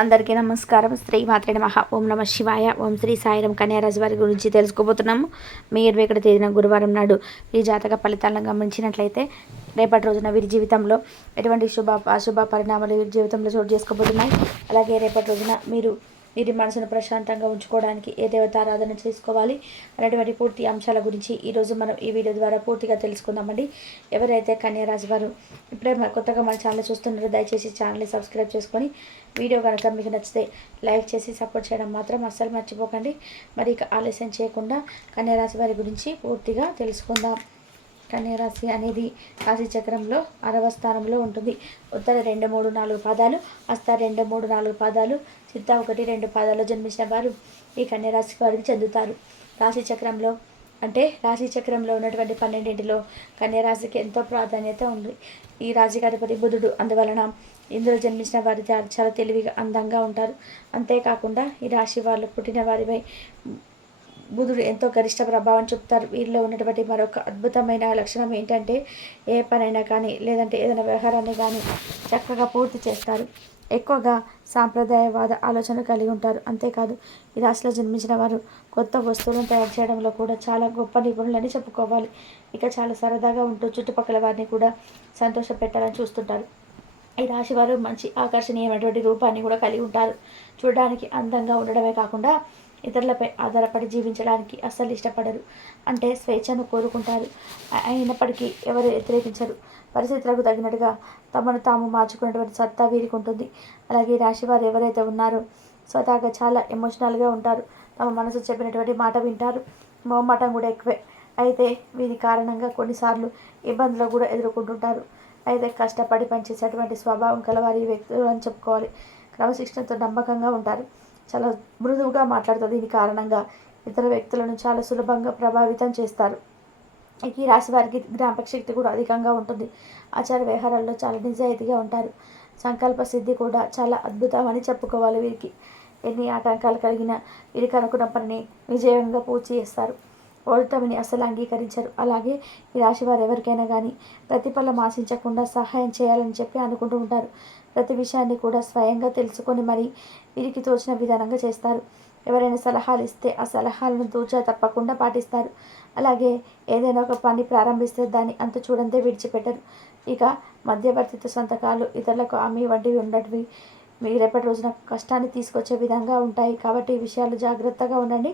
అందరికీ నమస్కారం. శ్రీ మాత్రే నమః. ఓం నమ శివాయ. ఓం శ్రీ సాయిరం. కన్యారాశి వారి గురించి తెలుసుకోబోతున్నాము. మే 21 తేదీన గురువారం నాడు ఈ జాతక ఫలితాలను గమనించినట్లయితే రేపటి రోజున వీరి జీవితంలో ఎటువంటి అశుభ పరిణామాలు వీరి జీవితంలో చోటు చేసుకోబోతున్నాయి. అలాగే రేపటి రోజున వీరి మనసును ప్రశాంతంగా ఉంచుకోవడానికి ఏ దేవతారాధన చేసుకోవాలి అనేటువంటి పూర్తి అంశాల గురించి ఈరోజు మనం ఈ వీడియో ద్వారా పూర్తిగా తెలుసుకుందామండి. ఎవరైతే కన్యారాశి వారు ఇప్పుడే కొత్తగా మన ఛానల్ చూస్తున్నారో దయచేసి ఛానల్ని సబ్స్క్రైబ్ చేసుకొని వీడియో కనుక మీకు నచ్చితే లైక్ చేసి సపోర్ట్ చేయడం మాత్రం అస్సలు మర్చిపోకండి. మరి ఇక ఆలస్యం చేయకుండా కన్యారాశి వారి గురించి పూర్తిగా తెలుసుకుందాం. కన్యారాశి అనేది రాశి చక్రంలో 6వ స్థానంలో ఉంటుంది. ఉత్తర 2, 3, 4 పాదాలు, హస్త 2, 3, 4 పాదాలు, చిత్త 1, 2 పాదాల్లో జన్మించిన వారు ఈ కన్యారాశి వారికి చెందుతారు. రాశి చక్రంలో ఉన్నటువంటి 12 కన్యారాశికి ఎంతో ప్రాధాన్యత ఉంది. ఈ రాశికి అధిపతి బుధుడు. అందువలన ఇందులో జన్మించిన వారి చాలా తెలివిగా అందంగా ఉంటారు. అంతేకాకుండా ఈ రాశి వాళ్ళు పుట్టిన వారిపై బుధుడు ఎంతో గరిష్ట ప్రభావం చూపుతారు. వీరిలో ఉన్నటువంటి మరొక అద్భుతమైన లక్షణం ఏంటంటే ఏ పనైనా కానీ లేదంటే ఏదైనా వ్యవహారాన్ని కానీ చక్కగా పూర్తి చేస్తారు. ఎక్కువగా సాంప్రదాయవాద ఆలోచనలు కలిగి ఉంటారు. అంతేకాదు ఈ రాశిలో జన్మించిన వారు కొత్త వస్తువులను తయారు చేయడంలో కూడా చాలా గొప్ప నిపుణులని చెప్పుకోవాలి. ఇక చాలా సరదాగా ఉంటూ చుట్టుపక్కల వారిని కూడా సంతోష పెట్టాలని చూస్తుంటారు. ఈ రాశి వారు మంచి ఆకర్షణీయమైనటువంటి రూపాన్ని కూడా కలిగి ఉంటారు. చూడడానికి అందంగా ఉండడమే కాకుండా ఇతరులపై ఆధారపడి జీవించడానికి అస్సలు ఇష్టపడరు. అంటే స్వేచ్ఛను కోరుకుంటారు. అయినప్పటికీ ఎవరు వ్యతిరేకించరు. పరిస్థితులకు తగినట్టుగా తమను తాము మార్చుకునేటువంటి సత్తా వీరికి ఉంటుంది. అలాగే రాశి వారు ఎవరైతే ఉన్నారో స్వతహాగా చాలా ఎమోషనల్గా ఉంటారు. తమ మనసు చెప్పినటువంటి మాట వింటారు. మొహమాటం కూడా ఎక్కువే. అయితే వీరి కారణంగా కొన్నిసార్లు ఇబ్బందులు కూడా ఎదుర్కొంటుంటారు. అయితే కష్టపడి పనిచేసేటువంటి స్వభావం కలవారి వ్యక్తులు అని చెప్పుకోవాలి. క్రమశిక్షణతో నమ్మకంగా ఉంటారు. చాలా మృదువుగా మాట్లాడుతుంది. దీని కారణంగా ఇతర వ్యక్తులను చాలా సులభంగా ప్రభావితం చేస్తారు. ఈ రాశి వారికి జ్ఞాపక శక్తి కూడా అధికంగా ఉంటుంది. ఆచార వ్యవహారాల్లో చాలా నిజాయితీగా ఉంటారు. సంకల్ప సిద్ధి కూడా చాలా అద్భుతం అని చెప్పుకోవాలి. వీరికి ఎన్ని ఆటంకాలు కలిగినా వీరికి అనుకున్న పనిని విజయంగా పూర్తి చేస్తారు. ఓటమిని అసలు అంగీకరించరు. అలాగే ఈ రాశి వారు ఎవరికైనా కానీ ప్రతిఫలం ఆశించకుండా సహాయం చేయాలని చెప్పి అనుకుంటూ ఉంటారు. ప్రతి విషయాన్ని కూడా స్వయంగా తెలుసుకొని మరి వీరికి తోచిన విధానంగా చేస్తారు. ఎవరైనా సలహాలు ఇస్తే ఆ సలహాలను తూచా తప్పకుండా పాటిస్తారు. అలాగే ఏదైనా ఒక పని ప్రారంభిస్తే దాన్ని అంత చూడంతే విడిచిపెట్టరు. ఇక మధ్యవర్తిత్వ సంతకాలు, ఇతరులకు హామీ వంటివి ఉన్నటివి మీ రేపటి రోజున కష్టాన్ని తీసుకొచ్చే విధంగా ఉంటాయి. కాబట్టి ఈ విషయాలు జాగ్రత్తగా ఉండండి.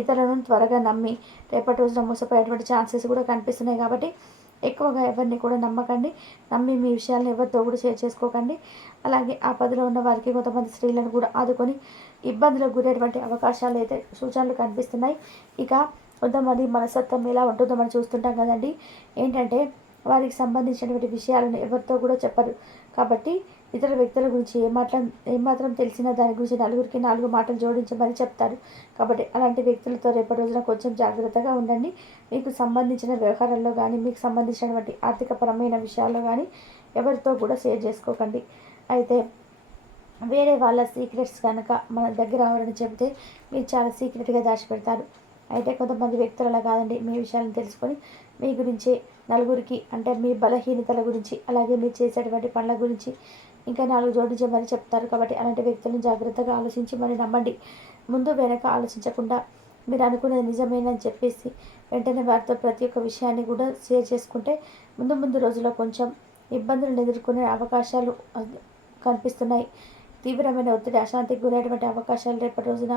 ఇతరులను త్వరగా నమ్మి రేపటి రోజున మోసపోయేటువంటి ఛాన్సెస్ కూడా కనిపిస్తున్నాయి. కాబట్టి ఎక్కువగా ఎవరిని కూడా నమ్మి మీ విషయాలను ఎవరితో కూడా షేర్ చేసుకోకండి. అలాగే ఆ పదిలో ఉన్న వారికి కొంతమంది స్త్రీలను కూడా ఆదుకొని ఇబ్బందులకు గురేటువంటి అవకాశాలు అయితే సూచనలు కనిపిస్తున్నాయి. ఇక కొంతమంది మనస్తత్వం ఎలా ఉంటుందో మనం చూస్తుంటాం కదండి. ఏంటంటే వారికి సంబంధించినటువంటి విషయాలను ఎవరితో కూడా చెప్పరు. కాబట్టి ఇతర వ్యక్తుల గురించి ఏమాత్రం తెలిసినా దాని గురించి నలుగురికి 4 మాటలు జోడించమని చెప్తారు. కాబట్టి అలాంటి వ్యక్తులతో రేపటి రోజున కొంచెం జాగ్రత్తగా ఉండండి. మీకు సంబంధించిన వ్యవహారాల్లో కానీ మీకు సంబంధించినటువంటి ఆర్థికపరమైన విషయాల్లో కానీ ఎవరితో కూడా షేర్ చేసుకోకండి. అయితే వేరే వాళ్ళ సీక్రెట్స్ కనుక మన దగ్గర రావాలని చెబితే మీరు చాలా సీక్రెట్గా దాచిపెడతారు. అయితే కొంతమంది వ్యక్తులు అలా కాదండి. మీ విషయాలను తెలుసుకొని మీ గురించి నలుగురికి అంటే మీ బలహీనతల గురించి అలాగే మీరు చేసేటువంటి పనుల గురించి ఇంకా 4 జోడించమని చెప్తారు. కాబట్టి అలాంటి వ్యక్తులను జాగ్రత్తగా ఆలోచించి మరి నమ్మండి. ముందు వెనక ఆలోచించకుండా మీరు అనుకున్నది నిజమేనని చెప్పేసి వెంటనే వారితో ప్రతి ఒక్క విషయాన్ని కూడా షేర్ చేసుకుంటే ముందు రోజుల్లో కొంచెం ఇబ్బందులను ఎదుర్కొనే అవకాశాలు కనిపిస్తున్నాయి. తీవ్రమైన ఒత్తిడి, అశాంతికి గురైనటువంటి అవకాశాలు రేపటి రోజున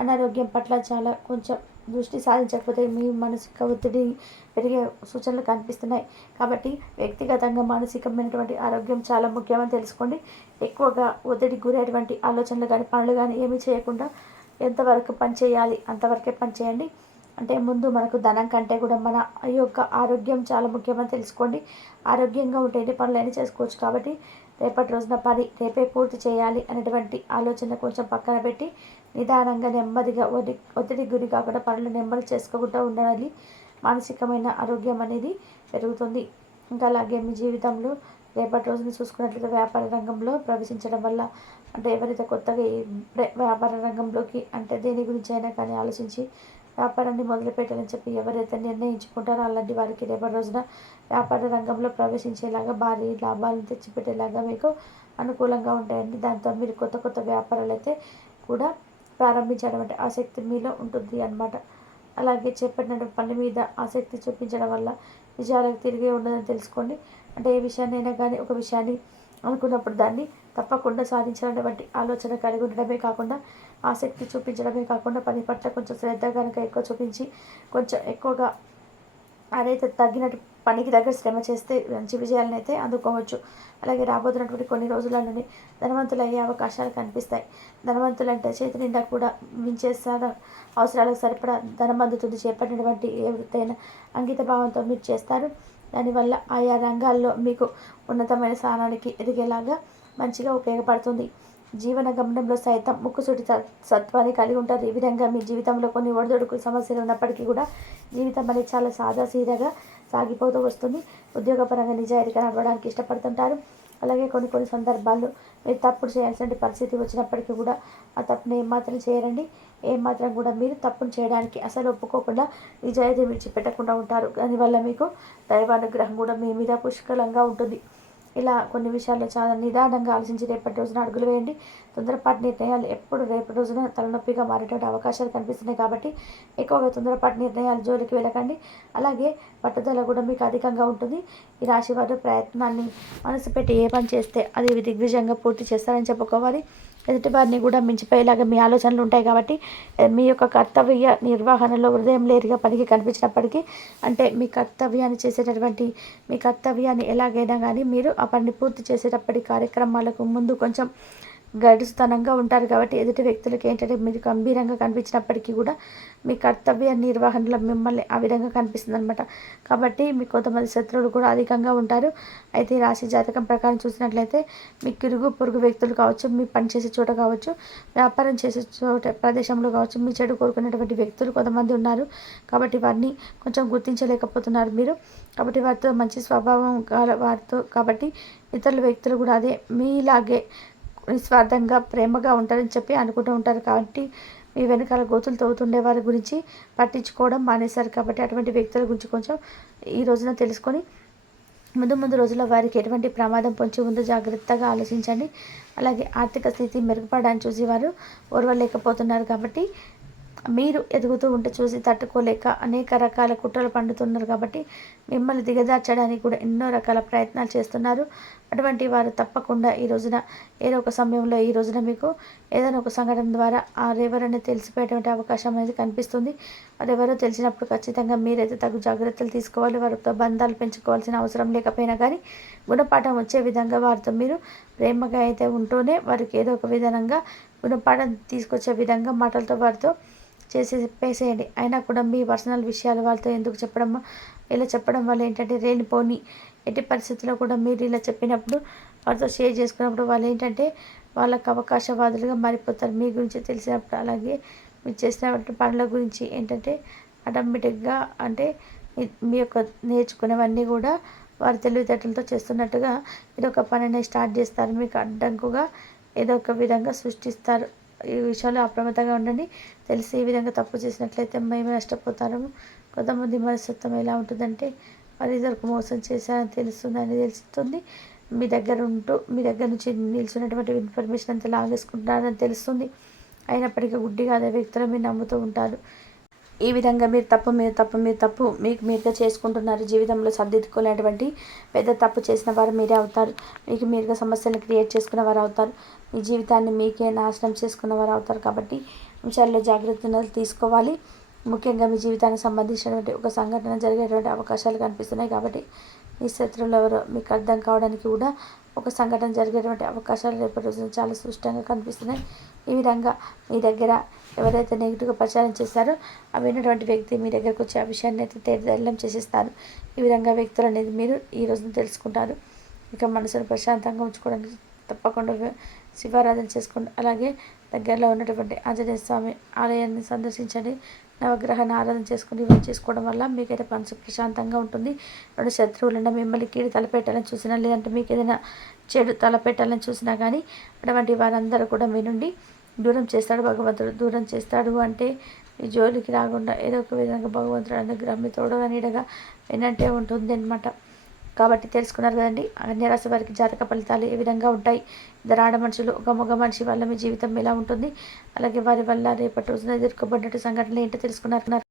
అనారోగ్యం పట్ల చాలా కొంచెం దృష్టి సాధించకపోతే మీ మానసిక ఒత్తిడి పెరిగే సూచనలు కనిపిస్తున్నాయి. కాబట్టి వ్యక్తిగతంగా మానసికమైనటువంటి ఆరోగ్యం చాలా ముఖ్యమని తెలుసుకోండి. ఎక్కువగా ఒత్తిడికి గురైనటువంటి ఆలోచనలు కానీ పనులు కానీ ఏమీ చేయకుండా ఎంతవరకు పని చేయాలి అంతవరకే పని చేయండి. అంటే ముందు మనకు ధనం కంటే కూడా మన యొక్క ఆరోగ్యం చాలా ముఖ్యమని తెలుసుకోండి. ఆరోగ్యంగా ఉంటే ఎన్ని పనులైనా చేసుకోవచ్చు. కాబట్టి రేపటి రోజున పని రేపే పూర్తి చేయాలి అనేటువంటి ఆలోచన కొంచెం పక్కన పెట్టి నిదానంగా నెమ్మదిగా ఒత్తిడికి గురి కాకుండా పనులు నెమ్మది చేసుకోకుండా ఉండాలి. మానసికమైన ఆరోగ్యం అనేది పెరుగుతుంది. ఇంకా అలాగే మీ జీవితంలో రేపటి రోజున చూసుకున్నట్లయితే వ్యాపార రంగంలో ప్రవేశించడం వల్ల అంటే ఎవరైతే కొత్తగా వ్యాపార రంగంలోకి అంటే దేని గురించి అయినా కానీ ఆలోచించి వ్యాపారాన్ని మొదలుపెట్టాలని చెప్పి ఎవరైతే నిర్ణయించుకుంటారో అలాంటి వారికి రేపటి రోజున వ్యాపార రంగంలో ప్రవేశించేలాగా భారీ లాభాలను తెచ్చిపెట్టేలాగా మీకు అనుకూలంగా ఉంటాయండి. దాంతో మీరు కొత్త కొత్త వ్యాపారాలు అయితే కూడా ప్రారంభించడం అంటే ఆసక్తి మీలో ఉంటుంది అన్నమాట. అలాగే చేపట్టిన పని మీద ఆసక్తి చూపించడం వల్ల విజయాలకు తిరిగే ఉండదని తెలుసుకోండి. అంటే ఏ విషయాన్నైనా కానీ ఒక విషయాన్ని అనుకున్నప్పుడు దాన్ని తప్పకుండా సాధించాలనేటువంటి ఆలోచన కలిగి ఉండడమే కాకుండా ఆసక్తి చూపించడమే కాకుండా పని పట్ల కొంచెం శ్రద్ధ కనుక ఎక్కువ చూపించి కొంచెం ఎక్కువగా అదైతే తగ్గినట్టు పనికి దగ్గర శ్రమ చేస్తే మంచి విజయాలను అయితే అందుకోవచ్చు. అలాగే రాబోతున్నటువంటి కొన్ని రోజులలోనే ధనవంతులు అయ్యే అవకాశాలు కనిపిస్తాయి. ధనవంతులు అంటే చేతి నిండా కూడా మించేసాన అవసరాలకు సరిపడా ధనం అందుతుంది. చేపట్టినటువంటి ఏ వృత్తైనా అంకిత భావంతో మీరు చేస్తారు. దానివల్ల ఆయా రంగాల్లో మీకు ఉన్నతమైన స్థానానికి ఎదిగేలాగా మంచిగా ఉపయోగపడుతుంది. జీవన గమనంలో సైతం ముక్కుసూటి సత్వాన్ని కలిగి ఉంటారు. ఈ విధంగా మీ జీవితంలో కొన్ని ఒడిదొడుకు సమస్యలు ఉన్నప్పటికీ కూడా జీవితం అనేది చాలా సాదాసీదాగా సాగిపోతూ వస్తుంది. ఉద్యోగపరంగా నిజాయితీగా నడవడానికి ఇష్టపడుతుంటారు. అలాగే కొన్ని కొన్ని సందర్భాల్లో మీరు తప్పుడు చేయాల్సిన పరిస్థితి వచ్చినప్పటికీ కూడా ఆ తప్పును ఏమాత్రం చేయరండి. ఏమాత్రం కూడా మీరు తప్పును చేయడానికి అసలు ఒప్పుకోకుండా నిజాయితీ విడిచిపెట్టకుండా ఉంటారు. దానివల్ల మీకు దైవానుగ్రహం కూడా మీ మీద పుష్కలంగా ఉంటుంది. ఇలా కొన్ని విషయాల్లో చాలా నిదానంగా ఆలోచించి రేపటి రోజున అడుగులు వేయండి. తొందరపాటు నిర్ణయాలు ఎప్పుడు రేపటి రోజున తలనొప్పిగా మారేటువంటి అవకాశాలు కనిపిస్తున్నాయి కాబట్టి ఎక్కువగా తొందరపాటు నిర్ణయాలు జోలికి వెళ్ళకండి. అలాగే పట్టుదల కూడా మీకు అధికంగా ఉంటుంది. ఈ రాశి వారు ప్రయత్నాన్ని మనసు పెట్టి ఏ పని చేస్తే అది దిగ్విజయంగా పూర్తి చేస్తారని చెప్పుకోవాలి. ఎదుటివారిని కూడా మించిపోయేలాగా మీ ఆలోచనలు ఉంటాయి కాబట్టి మీ యొక్క కర్తవ్య నిర్వహణలో హృదయం లేరుగా పనికి కనిపించినప్పటికీ అంటే మీ కర్తవ్యాన్ని చేసేటటువంటి మీ కర్తవ్యాన్ని ఎలాగైనా కానీ మీరు ఆ పనిని పూర్తి చేసేటప్పటి కార్యక్రమాలకు ముందు కొంచెం గడుస్తుతనంగా ఉంటారు కాబట్టి ఎదుటి వ్యక్తులకి ఏంటంటే మీరు గంభీరంగా కనిపించినప్పటికీ కూడా మీ కర్తవ్య నిర్వహణలో మిమ్మల్ని ఆ విధంగా కనిపిస్తుంది అనమాట. కాబట్టి మీకు కొంతమంది శత్రువులు కూడా అధికంగా ఉంటారు. అయితే ఈ రాశి జాతకం ప్రకారం చూసినట్లయితే మీ కిరుగు పొరుగు వ్యక్తులు కావచ్చు, మీ పనిచేసే చోట కావచ్చు, వ్యాపారం చేసే చోట ప్రదేశంలో కావచ్చు, మీ చెడు కోరుకునేటువంటి వ్యక్తులు కొంతమంది ఉన్నారు. కాబట్టి వారిని కొంచెం గుర్తించలేకపోతున్నారు మీరు. కాబట్టి వారితో మంచి స్వభావం వారితో కాబట్టి ఇతరుల వ్యక్తులు కూడా అదే మీలాగే నిస్వార్థంగా ప్రేమగా ఉంటారని చెప్పి అనుకుంటూ ఉంటారు. కాబట్టి మీ వెనకాల గోతులు తవ్వుతుండే వారి గురించి పట్టించుకోవడం మానేశారు. కాబట్టి అటువంటి వ్యక్తుల గురించి కొంచెం ఈ రోజున తెలుసుకొని ముందు రోజుల్లో వారికి ఎటువంటి ప్రమాదం పొంచి ఉందో జాగ్రత్తగా ఆలోచించండి. అలాగే ఆర్థిక స్థితి మెరుగుపడడానికి చూసి వారు ఓర్వలేకపోతున్నారు. కాబట్టి మీరు ఎదుగుతూ ఉంటే చూసి తట్టుకోలేక అనేక రకాల కుట్రలు పండుతున్నారు. కాబట్టి మిమ్మల్ని దిగజార్చడానికి కూడా ఎన్నో రకాల ప్రయత్నాలు చేస్తున్నారు. అటువంటి వారు తప్పకుండా ఈ రోజున ఏదో ఒక సమయంలో ఈ రోజున మీకు ఏదైనా ఒక సంఘటన ద్వారా వారెవరని తెలిసిపోయేటువంటి అవకాశం అనేది కనిపిస్తుంది. వారెవరో తెలిసినప్పుడు ఖచ్చితంగా మీరైతే తగు జాగ్రత్తలు తీసుకోవాలి. వారితో బంధాలు పెంచుకోవాల్సిన అవసరం లేకపోయినా కానీ గుణపాఠం వచ్చే విధంగా వారితో మీరు ప్రేమగా అయితే ఉంటూనే వారికి ఏదో ఒక విధంగా గుణపాఠం తీసుకొచ్చే విధంగా మాటలతో వారితో చెప్పేసేయండి. అయినా కూడా మీ పర్సనల్ విషయాలు వాళ్ళతో ఎందుకు చెప్పడం, ఇలా చెప్పడం వల్ల ఏంటంటే లేనిపోని ఎట్టి పరిస్థితుల్లో కూడా మీరు ఇలా చెప్పినప్పుడు వారితో షేర్ చేసుకున్నప్పుడు వాళ్ళు ఏంటంటే వాళ్ళకు అవకాశవాదులుగా మారిపోతారు మీ గురించి తెలిసినప్పుడు. అలాగే మీరు చేసినటువంటి పనుల గురించి ఏంటంటే ఆటోమేటిక్గా అంటే మీ యొక్క నేర్చుకునేవన్నీ కూడా వారి తెలివితేటలతో చేస్తున్నట్టుగా ఇది ఒక పనిని స్టార్ట్ చేస్తారు. మీకు అడ్డంకుగా ఏదో ఒక విధంగా సృష్టిస్తారు. ఈ విషయంలో అప్రమత్తంగా ఉండండి. తెలిసి ఈ విధంగా తప్పు చేసినట్లయితే మేము నష్టపోతాము. కొంతమంది మనస్తత్వం ఎలా ఉంటుందంటే వారి ఇద్దరికి మోసం చేశారని తెలుస్తుంది. మీ దగ్గర నుంచి నిలిచినటువంటి ఇన్ఫర్మేషన్ అంతా లాగేసుకుంటున్నారని తెలుస్తుంది. అయినప్పటికీ గుడ్డిగా అదే వ్యక్తులు మీరు నమ్ముతూ ఉంటారు. ఈ విధంగా మీరు తప్పు మీకు మీరుగా చేసుకుంటున్నారు. జీవితంలో సర్దిద్దుకోలేనటువంటి పెద్ద తప్పు చేసిన వారు మీరే అవుతారు. మీకు మీరుగా సమస్యలను క్రియేట్ చేసుకున్న వారు అవుతారు. మీ జీవితాన్ని మీకే నాశనం చేసుకున్న వారు అవుతారు. కాబట్టి విషయాల్లో జాగ్రత్తలు తీసుకోవాలి. ముఖ్యంగా మీ జీవితానికి సంబంధించినటువంటి ఒక సంఘటన జరిగేటువంటి అవకాశాలు కనిపిస్తున్నాయి. కాబట్టి మీ శత్రువులు ఎవరో మీకు అర్థం కావడానికి కూడా ఒక సంఘటన జరిగేటువంటి అవకాశాలు రేపటి రోజున చాలా స్పష్టంగా కనిపిస్తున్నాయి. ఈ విధంగా మీ దగ్గర ఎవరైతే నెగిటివ్గా ప్రచారం చేశారో ఆ విన్నటువంటి వ్యక్తి మీ దగ్గరకు వచ్చి ఆ విషయాన్ని అయితే తేటతెల్లం చేసేస్తారు. ఈ విధంగా వ్యక్తులు అనేది మీరు ఈ రోజున తెలుసుకుంటారు. ఇక మనసును ప్రశాంతంగా ఉంచుకోవడానికి తప్పకుండా శివారాధన చేసుకోండి. అలాగే దగ్గరలో ఉన్నటువంటి ఆంజనేయ స్వామి ఆలయాన్ని సందర్శించండి. నవగ్రహాన్ని ఆరాధన చేసుకుని ఇవన్నీ చేసుకోవడం వల్ల మీకైతే మనసు ప్రశాంతంగా ఉంటుంది. రెండు శత్రువులన్నా మిమ్మల్ని కీడు తలపెట్టాలని చూసినా లేదంటే మీకు ఏదైనా చెడు తలపెట్టాలని చూసినా కానీ అటువంటి వారందరూ కూడా మీ నుండి దూరం చేస్తాడు భగవంతుడు. దూరం చేస్తాడు అంటే మీ జోలికి రాకుండా ఏదో ఒక విధంగా భగవంతుడు అనుగ్రహం మీ తోడుగా నీడగా వినంటే ఉంటుంది అనమాట. కాబట్టి తెలుసుకున్నారు కదండి కన్యా రాశి వారికి జాతక ఫలితాలు ఏ విధంగా ఉంటాయి, ఇద్దరు ఆడ మనుషులు ఒక మగ మనిషి వల్ల మీ జీవితం ఎలా ఉంటుంది, అలాగే వారి వల్ల రేపటి రోజున ఎదుర్కోబడినట్టు సంఘటనలు ఏంటో తెలుసుకున్నారు.